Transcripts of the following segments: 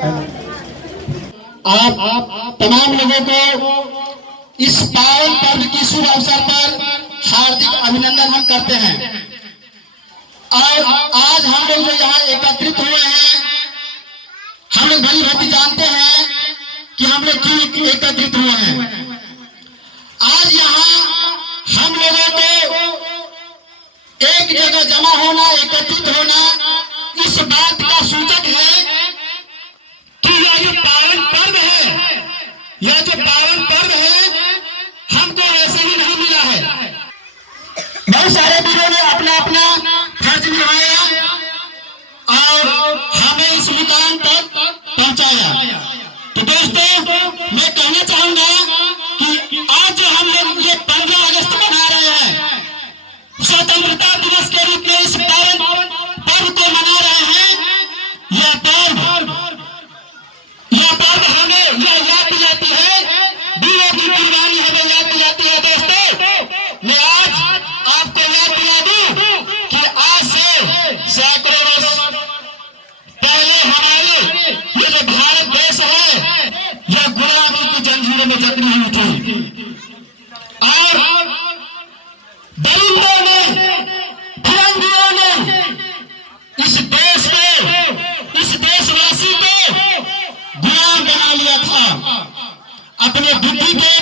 आप तमाम लोगों को इस पावन पर्व की शुभ अवसर पर हार्दिक अभिनंदन हम करते हैं। और आज हम लोग जो यहाँ एकत्रित हुए हैं, हम लोग भली भांति जानते हैं कि हम लोग क्यों एकत्रित हुए हैं। आज यहाँ हम लोगों को एक जगह जमा होना, एकत्रित होना, इस बात का सूचक है कि यह जो पावन पर्व है, यह जो पावन पर्व है, हमको ऐसे ही नहीं मिला है। बहुत सारे वीरों ने अपना अपना फर्ज निभाया और हमें इस मुकाम तक पहुंचाया। तो दोस्तों, मैं कहना चाहूंगा कि आज जो हम लोग ये 15 अगस्त मना रहे हैं, स्वतंत्रता दिवस के रूप में इस पावन पर्व को मना रहे हैं। यह पर्व हमें यह याद दिलाती है, वीरों की कुर्बानी हमें याद दिलाती है। दोस्तों, मैं आज आपको याद दिला दूं कि आज से सैकड़ों वर्ष पहले हमारे ये जो भारत देश है, यह गुलामी की जंजीरों में जकड़ी हुई थी और दरिंदों ने, फिरंगियों ने इस देश को, इस देशवासी को गुलाम बना लिया था। अपने बुद्धि के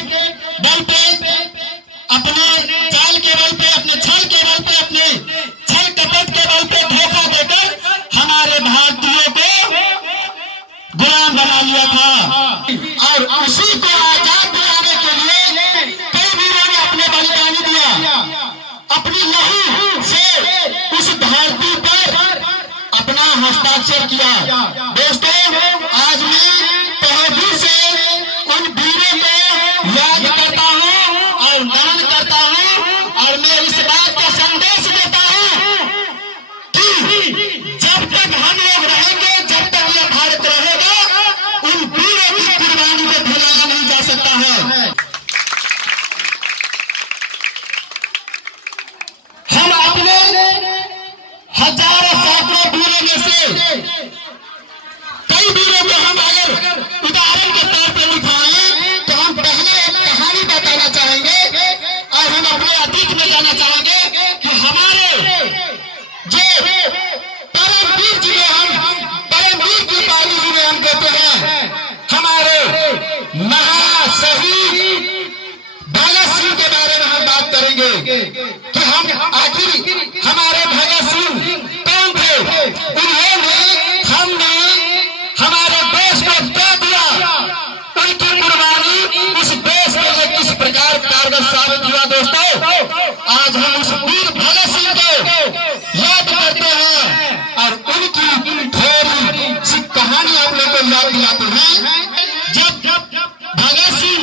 बल पे, अपने चाल के बल पे, अपने छल के बल पे, अपने छल कपट के बल पे धोखा देकर हमारे भारतीयों को गुलाम बना लिया था। और उसी को आजाद दिलाने के लिए कई वीरों ने अपने बलिदानी दिया, अपनी लहू से उस धरती पर अपना हस्ताक्षर किया। दोस्तों, आज मैं तहे दिल से उन वीरों को याद करता हूँ और नमन करता हूँ, और मैं इस बात का संदेश देता हूँ कि जब तक हम लोग रहेंगे, जब तक यह भारत रहेगा, उन वीरों की कुर्बानी को भुलाया नहीं जा सकता है। हम अपने हजारों सैकड़ों वीरों में से कई वीरों को हम अगर उदाहरण के तौर पर उठाएं तो हम पहले एक कहानी बताना चाहेंगे और हम अपने अतीत में जाना चाहेंगे कि हमारे जो परमवीर जिन्हें हम परमवीर की उपाधि जिन्हें हम देते हैं, हमारे महाशहीद भगत सिंह के बारे में हम बात करेंगे कि हम आखिर हमारे भगत सिंह कौन थे, उन्होंने, हमने हमारे देश को क्या दिया, उनकी कुर्बानी उस देश के लिए किस प्रकार कारगर साबित हुआ। दोस्तों, आज हम उस वीर भगत सिंह को याद करते हैं और उनकी थोड़ी सी कहानी आप लोगों को याद दिलाते हैं। जब भगत सिंह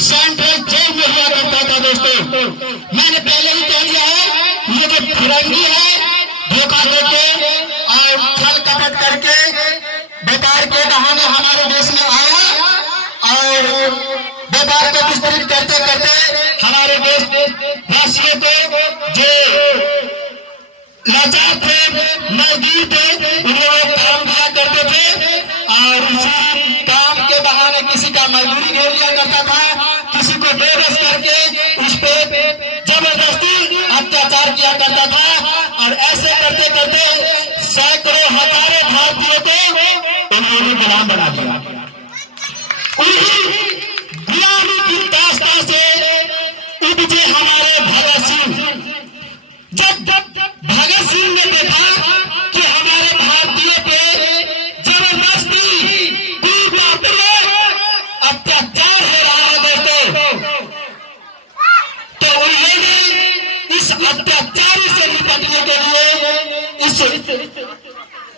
सेंट्रल जेल में हुआ करता था, दोस्तों, मैंने पहले ही कह दिया है, ये जो फिरंगी है, धोखा देके और छल कपट करके व्यापार के बहाने हमारे देश में आया और व्यापार को विस्तृत करते करते हमारे देशवासियों को जो लाचार थे, मजदूर थे, उन्हें काम दिया करते थे और उसी काम के बहाने किसी का मजदूरी घेर लिया करता था, किसी को बेबस करके उस पे जबरदस्ती अत्याचार किया करता था। और ऐसे करते करते सैकड़ों हजारों भारतीयों को उन्होंने गुलाम बना दिया। उन्हीं गुलामी की दास्तां से उपजे हमारे भगत सिंह। जब भगत सिंह ने देखा कि हमारे भारतीयों पे जबरदस्ती अत्याचार हो रहा है, दोस्तों, तो उन्होंने इस अत्याचारी से निपटने के लिए, इस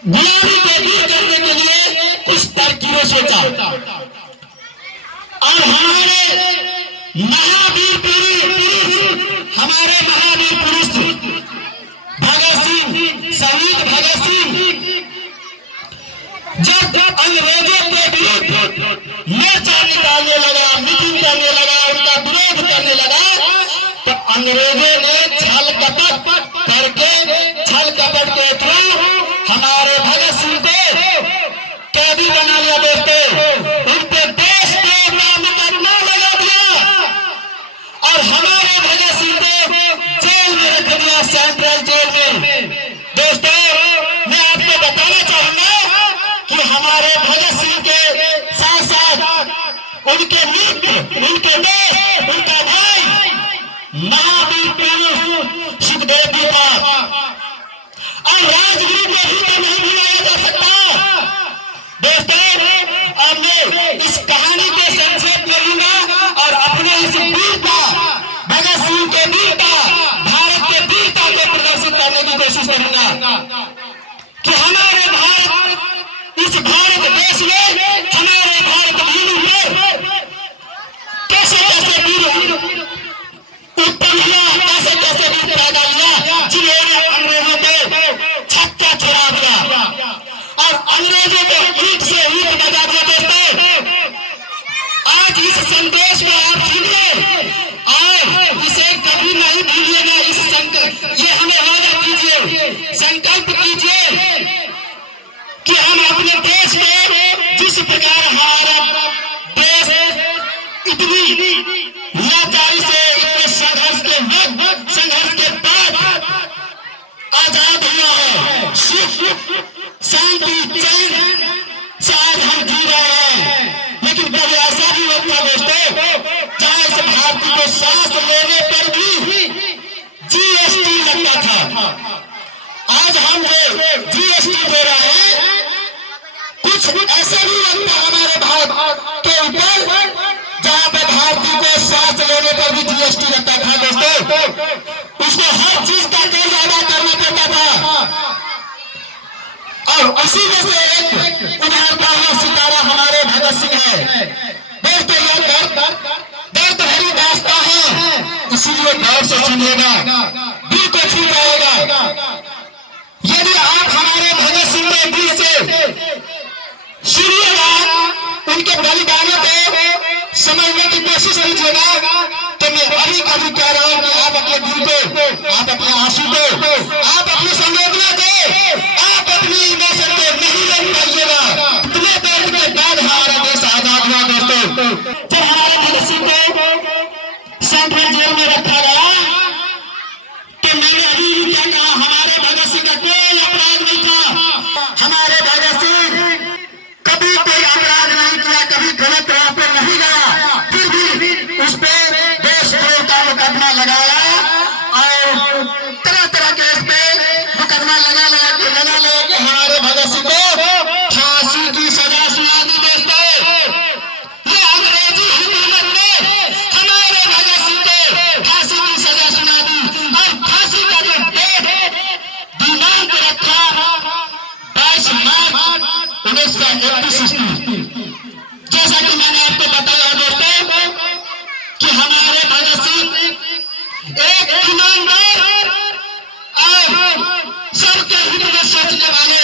गुलामी को दूर करने के लिए कुछ तरकीबें सोचा और हमारे महावीर पुरुष, हमारे महावीर पुरुष भगत सिंह, शहीद भगत सिंह, जब अंग्रेजों के विरुद्ध मोर्चा निकालने लगा, मीटिंग करने लगा, उनका विरोध करने लगा, तो अंग्रेजों ने छल कपट करके, छल कपट के थ्रू हमारे भगत सिंह को कैदी बना उनके मित्र, उनके दोस्त, उनका भाई महावीर पुरुष सुखदेव जी था। और राजगुरु को भी तो नहीं भुलाया जा सकता। दोस्तों, अब मैं इस कहानी के संक्षेप में लूंगा और अपने इस वीरता, भगत सिंह के वीरता, भारत के वीरता को प्रदर्शित करने की कोशिश करूंगा कि हमारे भारत, इस भारत देश में, हमारे भारत भूमि में कैसे कैसे वीर उत्पन्न हुआ, कैसे कैसे वीर पैदा हुआ, जिन्होंने अंग्रेजों को छक्का छुड़ा दिया और अंग्रेजों को ईंट से ईंट बजा दिया। दोस्तों, आज इस संदेश में आप सुनिए और इसे कभी नहीं भूलिएगा। इस ये हमें वादा कीजिए, संकल्प कीजिए कि हम अपने देश में जिस प्रकार हमारा देश इतनी लाचारी से, इतने संघर्ष के बाद आजाद हुआ है, सुख शांति चैन से आज हम जी रहे हैं। लेकिन कभी ऐसा भी होता दोस्तों, चाहे इस भारत को सांस लेने पर भी जीएसटी लगता था। आज हम जो जीएसटी दे रहे हैं, कुछ ऐसा भी लगता हमारे भारत के ऊपर जहां पे भारतीय को सांस लेने पर भी जीएसटी लगता था। दोस्तों, उसको हर चीज का कर्ज अदा करना पड़ता था। और उसी में से एक उदाहरण हुआ सितारा हमारे भगत सिंह है। दोस्तों, यह दर्द भरी दास्तां है, इसीलिए गौर से सुनिएगा, दिल को छू जाएगा। यदि आप हमारे भगत सिंह के दिल से सुनिएगा, उनके बलिदानों को समझने की कोशिश कीजिएगा, तो मैं अभी कभी कह रहा हूं कि आप अपने दिल को, आप अपने आंसू को, आप अपनी संवेदना को, आप अपनी इमोशन को नहीं रोक पाइएगा। इतने दर्द के बाद हमारा देश आजाद हुआ। दोस्तों, जब हमारे भगत सिंह को सेंट्रल जेल में रखा गया, तो मैंने अभी भी क्या कहा, हमारे भगत सिंह का कोई अपराध नहीं था। हमारे भगत सिंह कभी कोई अपराध नहीं किया, कभी गलत राह पर नहीं गया, फिर भी उस पर देशद्रोह का मुकदमा लगाया और तरह तरह के इस पे मुकदमा लगा के हमारे भगत सिंह को फांसी की सजा सुना दी। दोस्तों, ये अंग्रेजी हुकूमत ने हमारे भगत सिंह को फांसी की सजा सुना दी और फांसी का जो डेट दिनांक रखा 22 मार्च 1931। जैसा कि मैंने आपको बताया दोस्तों कि हमारे भगत सिंह एक ईमानदार और सबके हित में सोचने वाले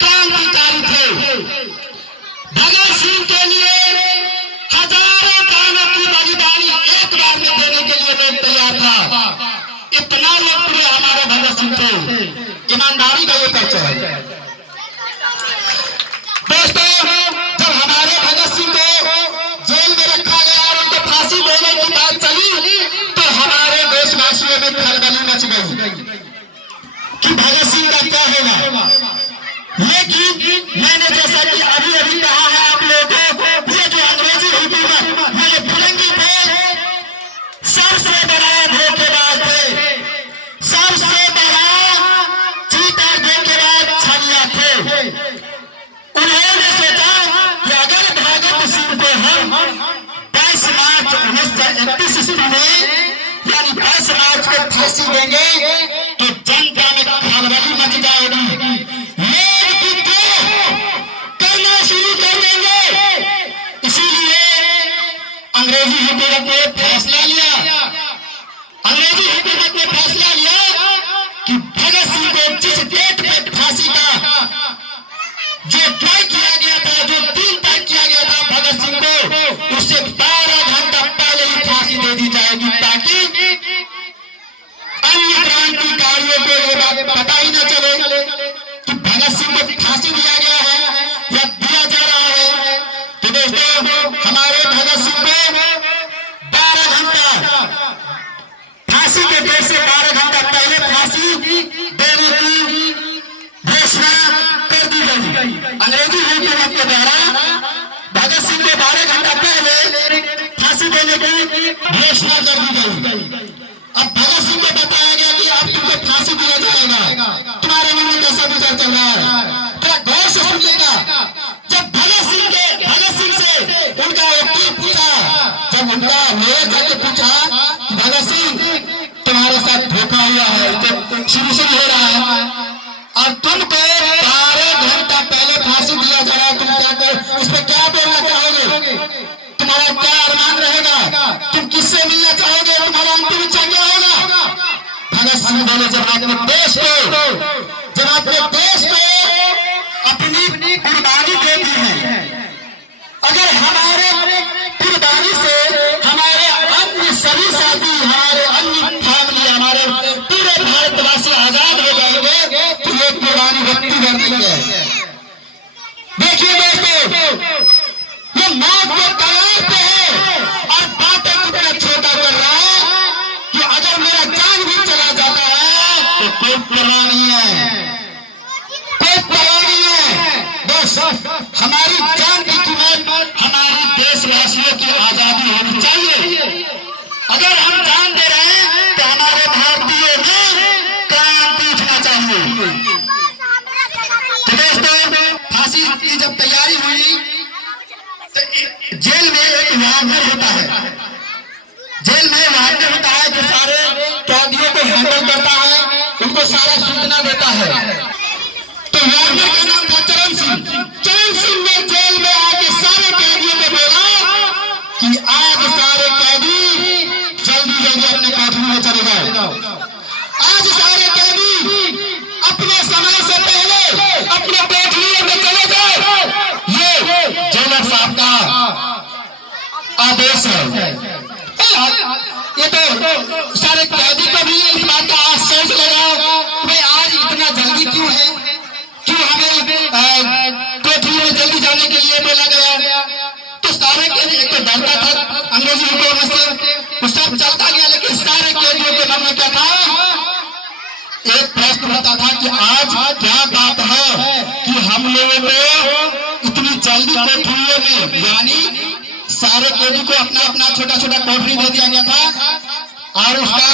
क्रांतिकारी थे। भगत सिंह के लिए हजारों प्राणों की बलिदानी एक बार में देने के लिए लोग तैयार था। इतना लोकप्रिय हमारे भगत सिंह थे। ईमानदारी का ये परिचय है। दोस्तों, जब हमारे भगत सिंह को जेल में रखा गया और उनको फांसी देने की बात चली, तो हमारे देशवासियों में खलबली मच गई कि भगत सिंह का क्या होगा। लेकिन मैंने जैसा कि अभी अभी कहा है आप लोगों को, ये जो अंग्रेजी हुकूमत, ये फिरंगी थे, सबसे बड़ा धोखेबाज थे, सबसे बड़ा चीटर धोखेबाज छलिया थे। उन्होंने सोचा कि अगर भगत सिंह को हम 22 मार्च 1931 में, यानी 22 मार्च को फांसी देंगे, तो जनता में खलबली मच जाएगी, लोग विद्रोह करना शुरू कर देंगे। इसीलिए अंग्रेजी हुकूमत ने फैसला लिया, कि भगत सिंह को जिस डेट पर फांसी का जो तय किया गया था, जो दिन तय किया गया था भगत सिंह को, उससे 12 घंटा पहले ही फांसी दे दी जाएगी, ताकि अन्य क्रांतिकारियों को ये बात पता ही न चले कि भगत सिंह को फांसी दिया गया है या दिया जा रहा है। तो दोस्तों, हमारे भगत सिंह को 12 घंटा फांसी के डेट से 12 घंटा पहले फांसी देने की घोषणा कर दी गई। अंग्रेजी हुकूमत के द्वारा भगत सिंह को 12 घंटा घोषणा कर दी गई। अब भगत सिंह को बताया गया कि अब तुमको फांसी दिया जाएगा। तुम्हारे मन में कैसा विचार चल रहा है? थोड़ा गौर से सुनिएगा। जब भगत सिंह से उनका वकील पूछा, जब उनका मेरे जाके पूछा भगत सिंह तुम्हारे साथ धोखा हुआ है, तो शुरू से हो रहा है और तुमको 12 घंटा पहले फांसी दिया जा रहा है, तुम क्या कर उस पर क्या बोलना चाहोगे? तुम्हारा क्या अरमान रहेगा? तुम किससे मिलना चाहोगे? तुम्हारा अंतिम इच्छा क्या होगा? भगत सिंह बोले जब आपने देश को अपनी कुर्बानी दे दी है, अगर हमारे कुर्बानी से हमारे अन्य सभी साथी, हमारे अन्य फैमिली, हमारे पूरे भारतवासी आजाद हो जाएंगे तो ये कुर्बानी व्यक्ति करनी है। देखिए दोस्तों, ये मौत के कगार पे है और बातें कितना छोटा कर रहा है कि अगर मेरा जान भी चला जाता है तो कोई परवाह नहीं है, कोई परवाह नहीं है। बस हमारी जान की कीमत हमारी देशवासियों की आजादी होनी चाहिए। अगर हम जान दे रहे हैं तो हमारे भारतीयों में क्रांति उठना चाहिए। तो दोस्तों, फांसी की जब तैयारी हुई तो जेल में एक वार्डन होता है, जेल में वार्डन होता है जो सारे कैदियों को हैंडल करता है, उनको सारा सूचना देता है। तो वार्डन का नाम था चरण सिंह। चरण सिंह ने जेल में आके सारे कैदियों को बोला कि आज सारे कैदी जल्दी अपने कोठरी में चले जाओ। आज सारे कैदी अपने समय से पहले अपने कोठरी में चले जाओ। ये जेलर साहब का आदेश है। ये तो सारे कैदी को भी इस बात का आश्चर्य लगा भाई आज इतना जल्दी क्यों है, क्यों हमें कोठरी में जल्दी जाने के लिए बोला गया। तो सारे कैदी एक तो डरता था अंग्रेजी हुकूमत से, तो सब चलता गया, लेकिन सारे कैदियों के मन में क्या था? एक प्रश्न होता था कि आज क्या बात है कि हम लोगों को इतनी जल्दी कोठरियों में, यानी सारे कैदी को अपना अपना छोटा छोटा कोठरी दे दिया गया था और उसका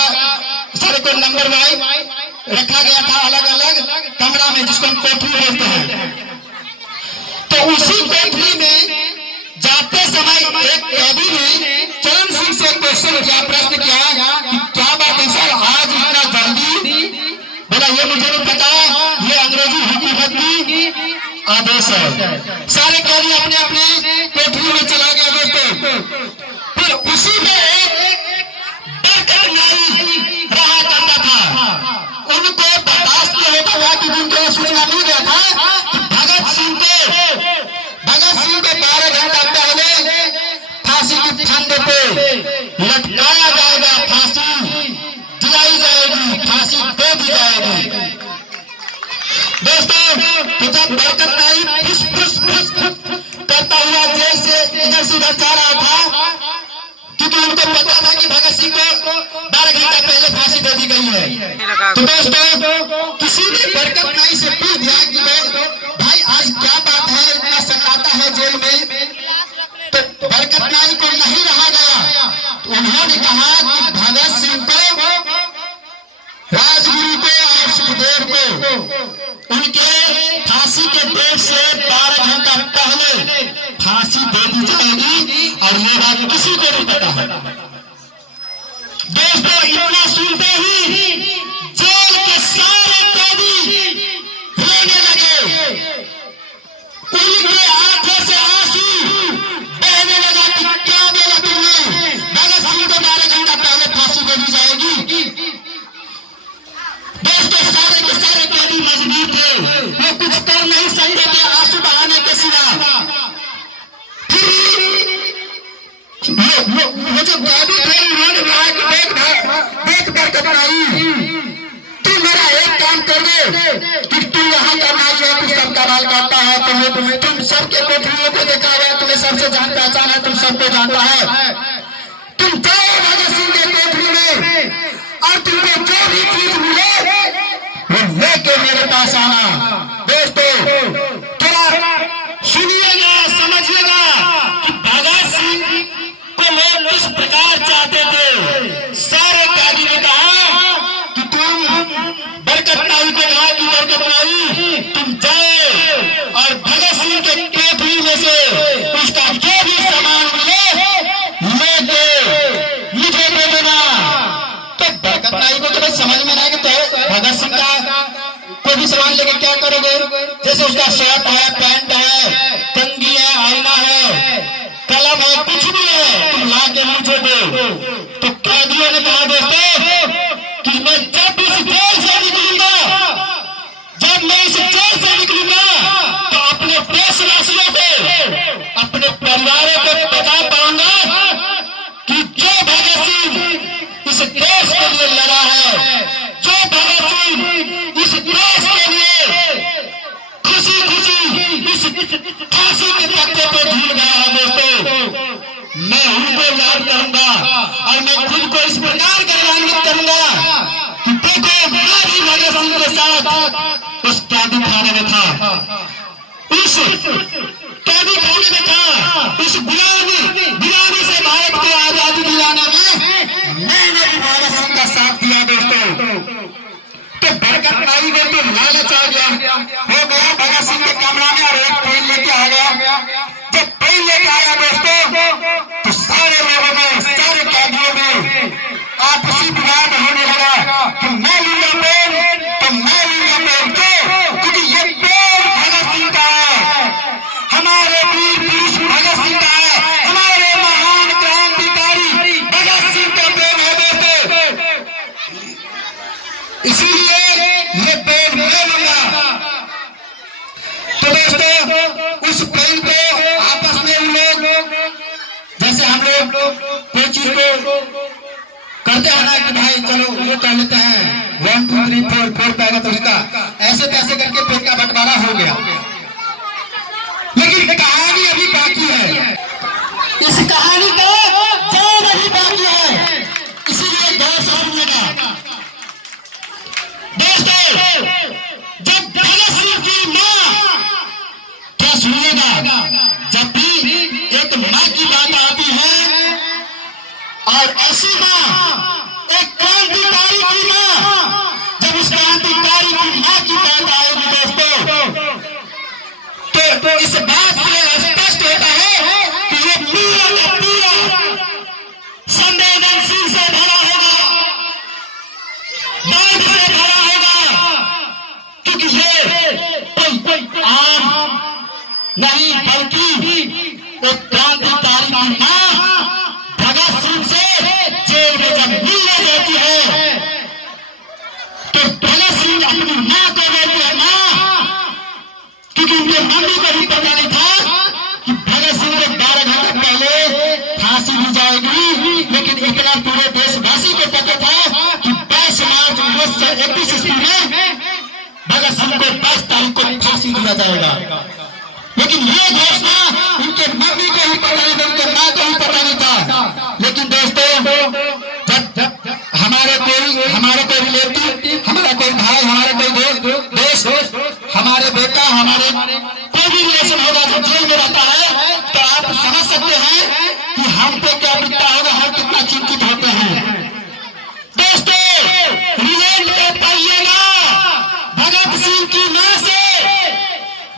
सारे को नंबर वाइज रखा गया था अलग अलग कमरा में, जिसको हम कोठरी बोलते हैं। तो उसी कोठरी में जाते समय एक कैदी ने चरण सिंह से क्वेश्चन किया, प्रश्न किया कि क्या बात है सर आज इतना जल्दी? बोला ये मुझे नहीं पता, ये अंग्रेजी हुकूमत की आदेश है। सारे कैदी अपने अपने कोठरी में चला गया दोस्तों। फिर उसी में एक बरकत नाई रहा करता था, उनको बर्दाश्त नहीं होता था कि उनको सूचना मिल गया था कि भगत सिंह को 12 घंटा पहले फांसी की फंदे पे लटकाया जाएगा, फांसी दिलाई जाएगी, फांसी दे दी जाएगी। दोस्तों, तो जब बरकत नाई फुस फुस फुस करता हुआ जेल से इधर से उधर जा रहा था, क्योंकि उनको पता था कि भगत सिंह को 12 घंटा पहले फांसी दे दी गई है। तो दोस्तों, किसी ने बरकत नाई से पूछ दिया कि भाई आज क्या बात है, इतना सन्नाटा है जेल में? तो बरकत नाई को नहीं रहा गया, तो उन्होंने कहा कि भगत सिंह को, राजगुरु को और सुखदेव को उनके फांसी के डेट से 12 घंटा पहले फांसी दे दी जाएगी और ये बात किसी को नहीं पता है। दोस्तों, इतना सुनते ही जेल के सारे कैदी रोने लगे, उनके आंखों से आंसू बहने लगा कि क्या बोला तुमने, भगत सिंह को 12 घंटा पहले फांसी दे दी जाएगी। दोस्तों, सारे के सारे कैदी मजबूर थे, वो कुछ कर नहीं सकते थे आंसू बहाने के सिवा। वो जो कैदी थे उन्होंने कहा कि देख बरकत नाई, तू मेरा एक काम कर दे कि तू यहाँ का नाई है, तू सबका बाल काटता है, तुम सबके कोठरियों को देखा है, तुम्हें सबसे जान पहचान है, तुम सबको जानता है, तुम जाओ भगत सिंह के कोठरी में और तुमको जो भी चीज मिले वो लेके मेरे पास आना। दोस्तों, थोड़ा सुनिएगा, समझिएगा कि भगत सिंह को लोग किस प्रकार चाहते क्या करोगे? जैसे उसका शर्ट है, पैंट है, कंघी है, आईना है, कलम है, कुछ भी है, तुम ला के मुझे दो। तो कैदियों ने कहा दोस्तों कि मैं जब इस जेल से निकलूंगा, जब मैं इस जेल से निकलूंगा तो अपने देशवासियों को, अपने परिवारों को बता पाऊंगा कि जो भगत सिंह इस देश के लिए लड़ा है, जो भगत सिंह इस देश के लिए खुशी खुशी इस फांसी के पत्ते पे झूल गया है दोस्तों, मैं उनको याद करूंगा और मैं खुद को इस प्रकार गौरवान्वित करूंगा कि देखो मैं भी भगत सिंह के साथ उस कैदी खाने में था, उस कैदी खाने में था, उस गुलामी से भारत को आजादी दिलाने में मैंने भी भगत सिंह का साथ दिया दोस्तों। तो बरकत आई गई तो लालच आ गया, हो गया भगत सिंह के कमरा में और एक पेन लेके आ गया। जब पेन लेके आया दोस्तों तो सारे लोगों में, सारे कैदियों में आपसी विवाद होने लगा कि मैं लूंगा पेन तो मैं लूंगा पेन, क्योंकि ये पेन भगत सिंह का है, हमारे वीर पुरुष भगत सिंह का है, हमारे महान क्रांतिकारी भगत सिंह का पेन है दोस्तों, इसीलिए ये पेन मैं लूंगा। तो दोस्तों उस पेन को आपस में उन लोग, जैसे हम लोग कोई चीज को करते हैं ना कि भाई चलो ये कर लेते हैं 1 2 3 4 4 पैगा तो उसका ऐसे तैसे करके पेन का बंटवारा हो गया, लेकिन कहानी अभी बाकी है, इस कहानी को जान अभी बाकी है, इसीलिए गौर से सुनिएगा दोस्तों। जब भगत सिंह की मां, क्या सुनिएगा, जब भी एक मां की बात आती है और ऐसी मां, एक क्रांतिकारी की मां, जब उस क्रांतिकारी की मां की बात आएगी दोस्तों तो इस बात से स्पष्ट होता है कि ये पूरा का पूरा संवेदनशील से भरा होगा, बात से भरा होगा, क्योंकि ये कोई आम नहीं बल्कि एक क्रांतिकारी की मां भगत सिंह से जेल में जब मिलने देती है तो भगत सिंह अपनी मां को बोलते हैं मां, क्योंकि उनके मम्मी को भी पता नहीं था कि भगत सिंह को 12 घंटे पहले फांसी दी जाएगी, लेकिन इतना पूरे देशवासी को पता था कि 22 मार्च 1931 ईस्वी में भगत सिंह को 22 तारीख को फांसी दिया जाएगा, लेकिन ये घोषणा उनके मम्मी को ही पता नहीं था, उनके मां को ही पता नहीं था। लेकिन दोस्तों जब हमारे कोई रिलेटिव, हमारा कोई भाई, हमारे कोई दोस्त, हमारे बेटा, हमारे कोई भी रिलेशन होगा जो जेल में रहता है, तो आप समझ सकते हैं कि हम पे क्या बीतता होगा, हम कितना चिंतित होते हैं दोस्तों। रिलेट कर पाइएगा भगत सिंह की मां से,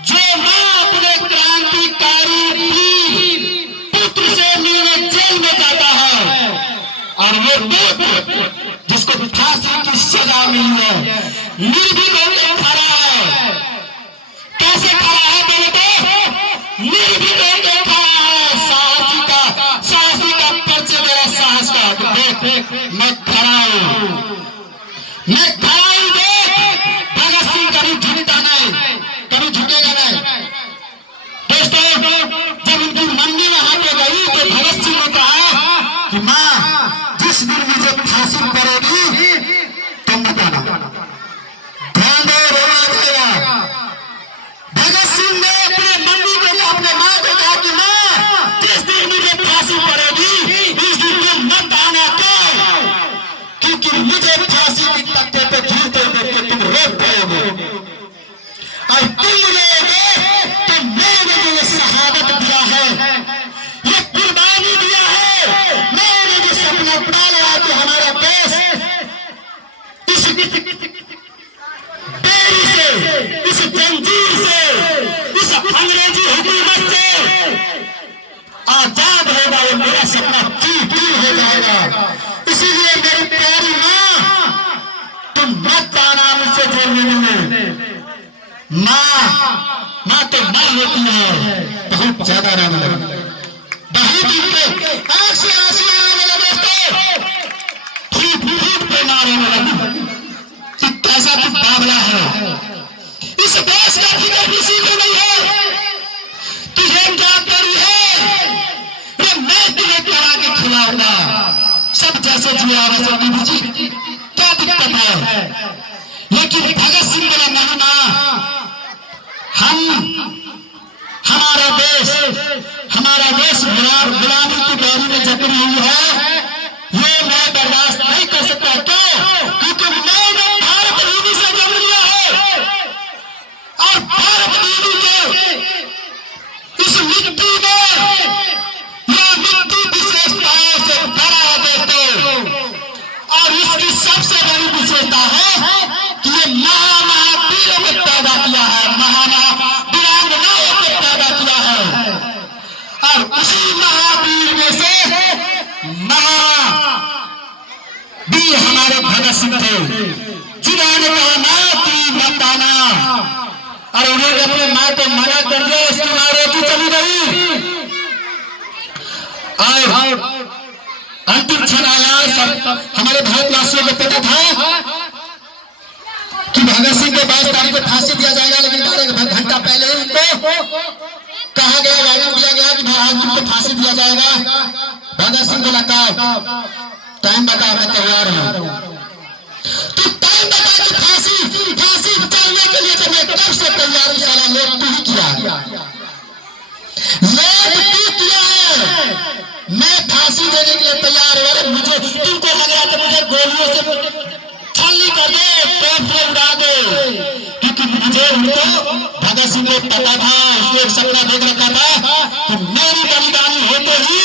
जो मां अपने क्रांतिकारी पुत्र से मिलने जेल में जाता है और वो पुत्र जिसको फांसी की सजा मिली है निर्भीक होकर खड़ा है, कैसे खड़ा है बोले तो निर्भीक होकर खड़ा है, साहसी का परिचय मेरा साहस का, देख मैं खड़ा हूं, मैं खड़ा हूं, देख भगत सिंह कभी झुकता नहीं, कभी झुकेगा नहीं दोस्तों। जब उनकी मम्मी वहां पे गई तो भगत सिंह ने कहा कि मां जिस दिन मुझे फांसी पड़ेगी तुम बताना, गांधो रोना जाएगा। भगत सिंह ने अपने मम्मी को, अपने मां को कहा कि मां जिस दिन मुझे फांसी पड़ेगी उस दिन तुम मत आना, क्योंकि मुझे फांसी की तख्ते पे झूलते देख के तुम रो पड़ोगे और तुम रोगे तो मैंने जो शहादत दिया है, ये कुर्बानी दिया है, मैंने जो सपना पाला कि हमारा देश इस बेड़ी से, इस जंजीर से, इस अंग्रेजी हुकूमत से आजाद होगा, ये मेरा सपना चूर हो जाएगा। इसीलिए मेरी प्यारी मां तुम मत आना मुझसे जेल में मिलने, माँ तो माँ होती है, बहुत ज्यादा रोने लगी, बहुत उनके आंख से आंसू आने लगे दोस्तों, फूट फूट पे मारने लगी कि कैसा तू बावला है, इस देश का फिक्र किसी को नहीं है, तुझे क्या करी है, मैं तुम्हें करा के खिलाऊंगा, सब जैसे जिया वैसे बीबी जी, क्या दिक्कत है। लेकिन भगत सिंह बोला नहीं मां, हमारा देश गुलामी की डोरी में जकड़ी हुई है, ये मैं बर्दाश्त नहीं कर सकता। क्यों? क्योंकि मैंने भारत भूमि से जन्म लिया है और भारत भूमि के इस मिट्टी में यह मिट्टी विशेषताओं से भरा है दोस्तों, और इसकी सबसे बड़ी विशेषता है कि ये महावीरों को पैदा किया है, वीरांगनाओं को पैदा किया है, और उसी महावीर में से महावीर हमारे भगत सिंह थे, जिन्होंने कहा ना तू मत आना, और उन्होंने अपने माँ को मना कर दिया, इसकी माँ रोटी चली गई, और अंतिम क्षण आया। सब हमारे भारतवासियों को पता था कि भगत सिंह को 22 तारीख को फांसी दिया जाएगा, लेकिन 12 घंटा पहले ही उनको कहा गया, वार्निंग दिया गया कि आज तुमको फांसी दिया जाएगा। भगत सिंह को लगा टाइम बता, मैं तैयार हूं, तू टाइम बता कि फांसी चलने के लिए तो मैं कब से तैयार हूं, साला लेट तू ही किया, लेट तू किया है, मैं फांसी देने के लिए तैयार हूं। अरे मुझे तुमको लग रहा था मुझे गोलियों से छलनी कर दे, टॉप से उड़ा दे, क्योंकि मुझे उनको भगत सिंह को पता था, उसने एक सपना देख रखा था कि मेरी बलिदानी होते ही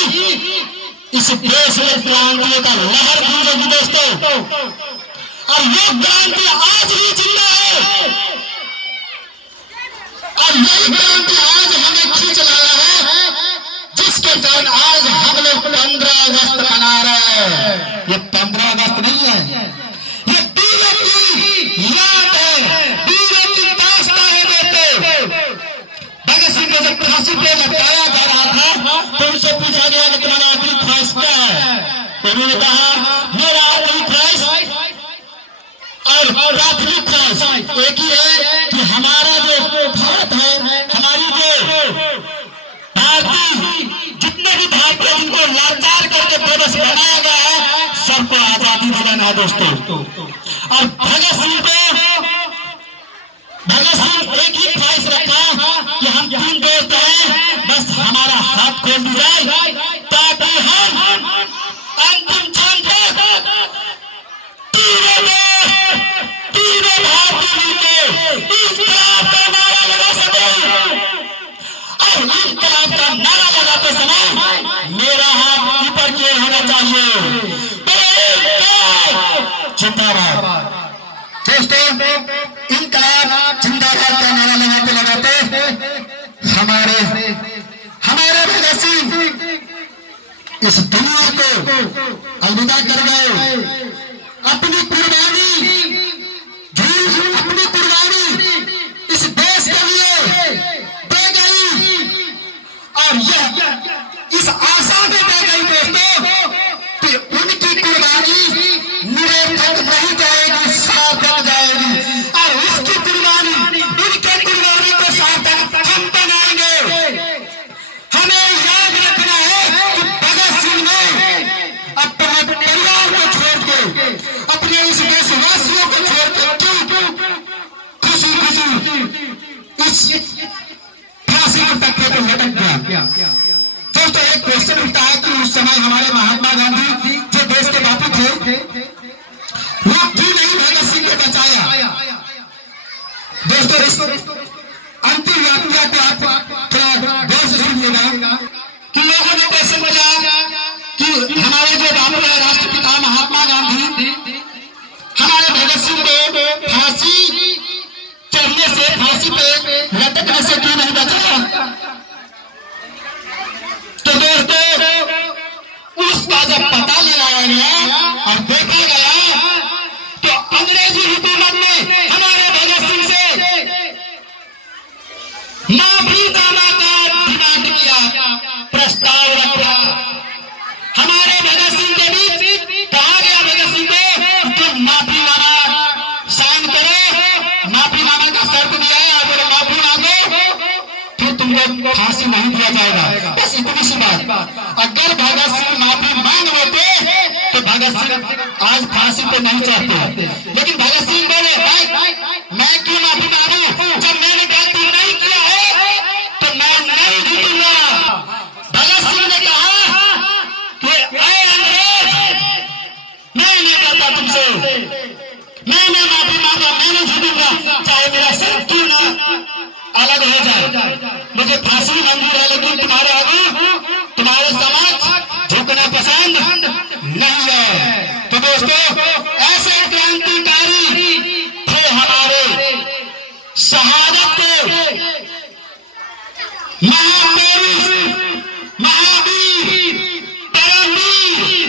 इस देश में क्रांतियों का लहर गूंजेगी दोस्तों, और ये क्रांति आज भी जिंदा है, और यही क्रांति आज हमें खींच लाया है, जिसके कारण आज हम लोग 15 अगस्त मना रहे हैं। ये 15 अगस्त नहीं है, ये वीरों की याद है, वीरों की दास्तां है दोस्तों। भगत सिंह को जब फांसी पे लटकाया जा रहा था तो उनसे पूछा गया कि तुम्हारा आखिरी ख्वाहिश क्या है, तो उन्होंने कहा मेरा आखिरी ख्वाहिश और प्राथमिक ख्वाहिश एक ही है कि हमारा जो भारत है, हमारी जो भारतीय जितने भी भारतीय जिनको लाचार करके प्रदेश बनाया गया है, सबको आजादी दिलाना है दोस्तों। और भगत सिंह एक ही ख्वाहिश रखा कि हम 3 दोस्त हैं, बस हमारा हाथ खोल दी जाए ताकि हम अंतिम क्षण तक तीनों भारतीय मिलकर इंकलाब का नारा लगा सके, और इंकलाब का नारा लगाते समय मेरा हाथ ऊपर की ओर होना चाहिए। जिंदाबाद दोस्तों, इंकलाब जिंदाबाद का नारा लगाते लगाते हमारे भगत सिंह इस दुनिया को अलविदा कर गए। अपनी कुर्बानी इस देश के लिए दे गई, और यह इस आशा में दे गई दोस्तों कि उनकी कुर्बानी निरर्थक नहीं जाएगी, सार्थक जाएगी, और उसकी कुर्बानी उनके कुर्बानी को सार्थक हम बनाएंगे। हमें याद रखना है कि भगत सिंह ने अपने परिवार को छोड़ के, अपने इस देशवासियों को छोड़ के खुशी इस फांसी के तख्ते पर लटक गया। दोस्तों, एक क्वेश्चन उठता है कि उस समय हमारे महात्मा गांधी जो देश के बापू थे, वो क्यों नहीं भगत सिंह को बचाया। दोस्तों, इस अंतिम यात्रा को आप थोड़ा गौर से सुनिएगा कि लोगों ने क्वेश्चन पूछा कि हमारे जो बापू है, राष्ट्रपिता महात्मा गांधी, हमारे भगत सिंह को फांसी चढ़ने से, फांसी पे लटकने से क्यों नहीं बचाया। तो दोस्तों, उसका जब पता लगाया गया और देखा गया तो अंग्रेजी हुकूमत ने हमारे भगत सिंह से तुमको फांसी नहीं दिया जाएगा। बस इतनी सी बात। अगर भगत सिंह माफी मांग लेते तो भगत सिंह आज फांसी पे नहीं चाहते, लेकिन भगत सिंह बोले मैं क्यों माफी मांगू, जब मैंने गलती नहीं किया है तो मैं नहीं झुकूंगा। भगत सिंह ने कहा कि ऐ अंग्रेज, मैं नहीं कहता तुमसे, मैंने माफी मांगा, मैं नहीं झुकूंगा, चाहे मेरा सिर क्यों ना अलग हो जाए, मुझे फांसी मंजूर है, लेकिन तुम्हारे आगे तुम्हारे समाज झुकना पसंद नहीं है। तो दोस्तों, ऐसे क्रांतिकारी थे हमारे शहादत के महापुरुष, महावीर, परमवीर,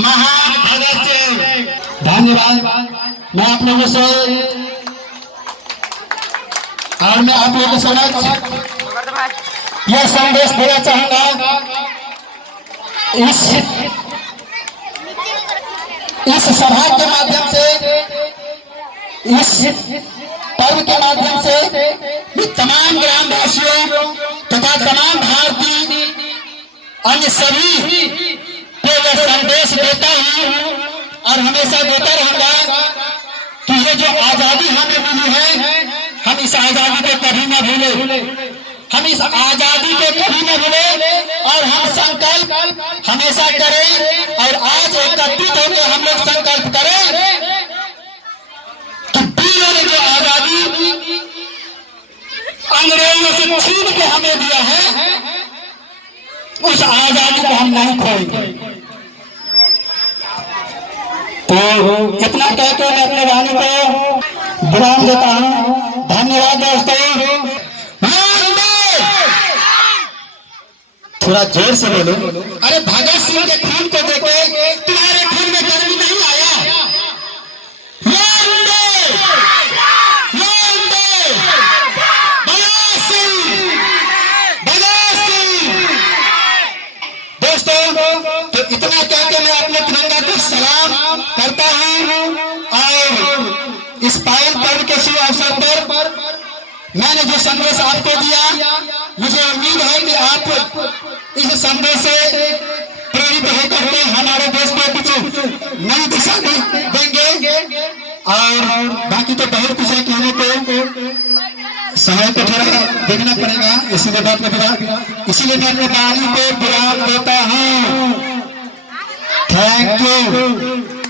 महान भगत सिंह। धन्यवाद। मैं आप लोगों से और मैं आप लोगों के समझ यह संदेश देना चाहूंगा। इस सभा के माध्यम से, इस पर्व के माध्यम से मैं तमाम ग्रामवासियों तथा तमाम भारतीय अन्य सभी को यह संदेश देता हूँ और हमेशा देता रहूंगा कि ये जो आजादी हमें मिली है, हम इस आजादी को कभी न भूले, हम इस आजादी को कभी न भूले और हम संकल्प हमेशा करें। और आज एकत्रित होकर हम लोग संकल्प करें कि वीरों ने जो आजादी अंग्रेजों से छीन के हमें दिया है, उस आजादी को हम नहीं खोएंगे। तो इतना कहकर मैं अपने वाणी को विराम देता हूँ। धन्यवाद दोस्तों। थोड़ा जोर से बोलो। अरे भगत सिंह के खून को देखो, तुम्हारे खून में गर्मी नहीं आया? दोस्तों, तो इतना कहकर मैं अपने तिरंगा को सलाम करता हूँ और इस पायल पर्व के शुभ अवसर पर मैंने जो संदेश आपको दिया, मुझे उम्मीद है कि आप इस संदेश से प्रेरित होकर के हमारे देश को कुछ नई दिशा देंगे। और बाकी तो बहुत कुछ है कहने को, समय को थोड़ा देखना पड़ेगा, इसीलिए मैं अपने वाणी को विराम देता हूँ। Thank you.